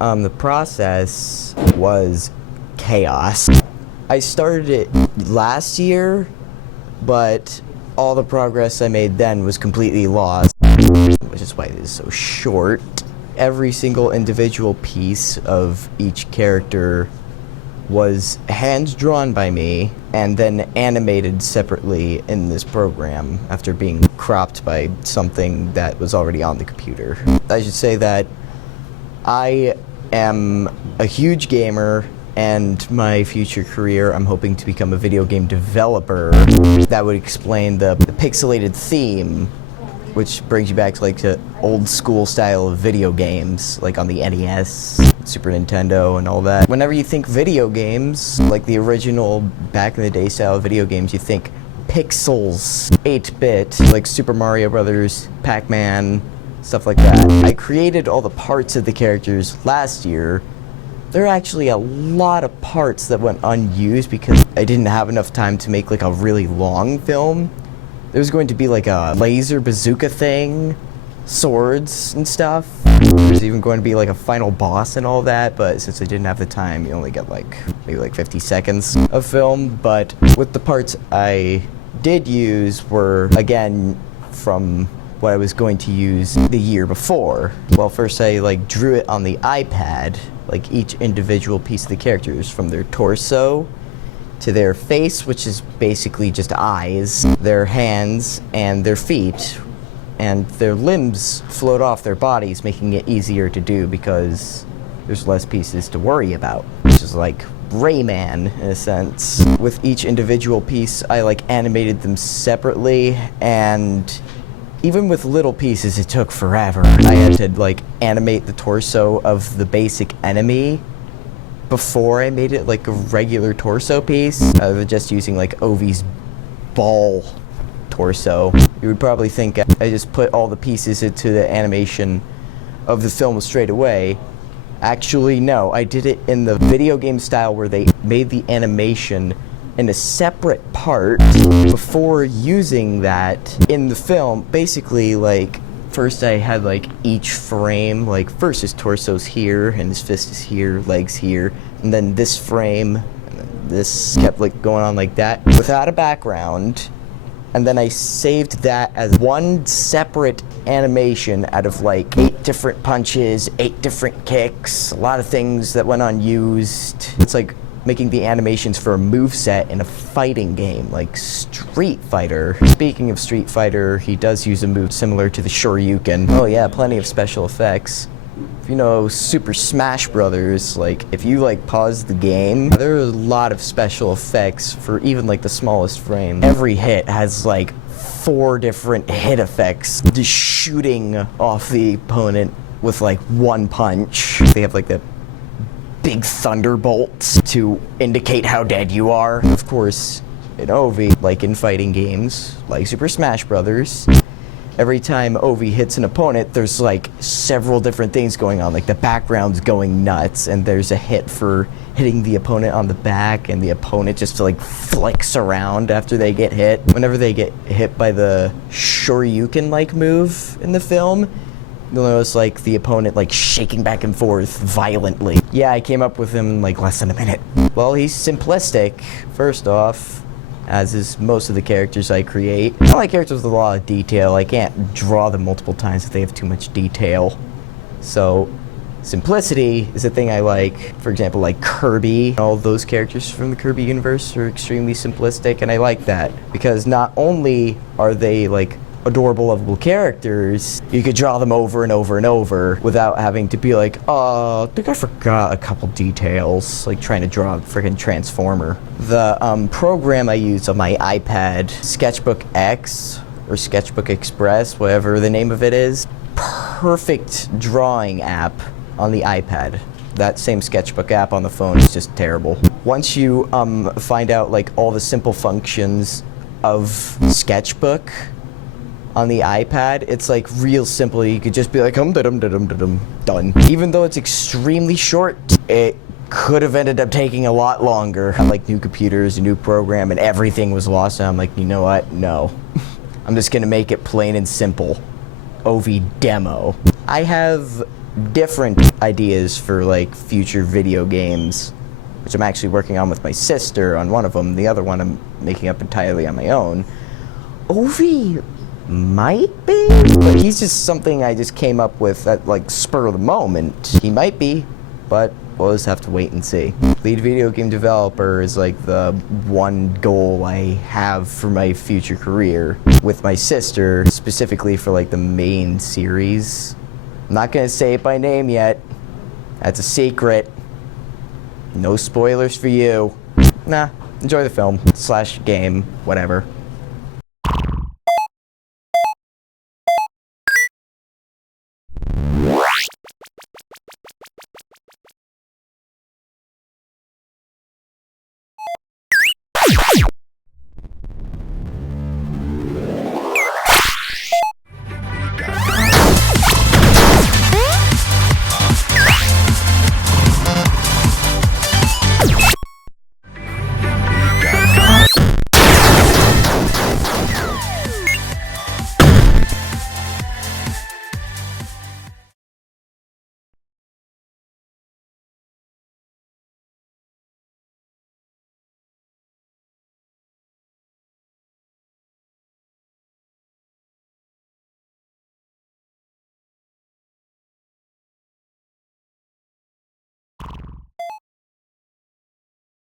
The process was chaos. I started it last year, but all the progress I made then was completely lost, which is why it is so short. Every single individual piece of each character was hand-drawn by me and then animated separately in this program after being cropped by something that was already on the computer. I should say that I am a huge gamer, and my future career, I'm hoping to become a video game developer. That would explain the pixelated theme, which brings you back to like the old school style of video games, like on the NES, Super Nintendo, and all that. Whenever you think video games, like the original back in the day style of video games, you think pixels, 8-bit, like Super Mario Brothers, Pac-Man, stuff like that. I created all the parts of the characters last year. There are actually a lot of parts that went unused because I didn't have enough time to make like a really long film. There was going to be like a laser bazooka thing, swords and stuff. There's even going to be like a final boss and all that, but since I didn't have the time, you only got like maybe like 50 seconds of film. But with the parts I did use were, again, from what I was going to use the year before. Well, first I like drew it on the iPad, like each individual piece of the characters, from their torso to their face, which is basically just eyes, their hands, and their feet, and their limbs float off their bodies, making it easier to do because there's less pieces to worry about, which is like Rayman in a sense. With each individual piece, I like animated them separately, and even with little pieces, it took forever. I had to like animate the torso of the basic enemy before I made it like a regular torso piece, rather than just using like Ovi's ball torso. You would probably think I just put all the pieces into the animation of the film straight away. Actually, no, I did it in the video game style where they made the animation in a separate part before using that in the film. Basically, like, first I had like each frame, like first his torso's here and his fist is here, legs here, and then this frame, and then this kept like going on like that without a background. And then I saved that as one separate animation out of like 8 different punches, 8 different kicks, a lot of things that went unused. It's like making the animations for a moveset in a fighting game like Street Fighter. Speaking of Street Fighter, he does use a move similar to the Shoryuken. Oh yeah, plenty of special effects. If you know Super Smash Brothers, like if you like pause the game, there are a lot of special effects for even like the smallest frame. Every hit has like 4 different hit effects just shooting off the opponent with like one punch. They have like the big thunderbolts to indicate how dead you are. Of course, in Ovi, like in fighting games, like Super Smash Brothers, every time Ovi hits an opponent, there's like several different things going on, like the background's going nuts, and there's a hit for hitting the opponent on the back, and the opponent just like flicks around after they get hit. Whenever they get hit by the Shoryuken-like move in the film, you'll notice like the opponent like shaking back and forth violently. Yeah, I came up with him in like less than a minute. Well, he's simplistic, first off, as is most of the characters I create. I like characters with a lot of detail. I can't draw them multiple times if they have too much detail. So simplicity is a thing I like. For example, like Kirby. All those characters from the Kirby universe are extremely simplistic, and I like that because not only are they like adorable, lovable characters, you could draw them over and over and over without having to be like, oh, I think I forgot a couple details, like trying to draw a freaking Transformer. The program I use on my iPad, Sketchbook X or Sketchbook Express, whatever the name of it is, perfect drawing app on the iPad. That same Sketchbook app on the phone is just terrible. Once you find out like all the simple functions of Sketchbook on the iPad, it's like real simple. You could just be like done. Even though it's extremely short, it could have ended up taking a lot longer. I like new computers, a new program, and everything was lost, and I'm like, you know what? No. I'm just gonna make it plain and simple. Ovi demo. I have different ideas for like future video games, which I'm actually working on with my sister on one of them. The other one I'm making up entirely on my own. Ovi might be, but he's just something I just came up with at like spur of the moment. He might be, but we'll just have to wait and see. Lead video game developer is like the one goal I have for my future career. With my sister, specifically for like the main series. I'm not gonna say it by name yet. That's a secret. No spoilers for you. Nah, enjoy the film / game, whatever.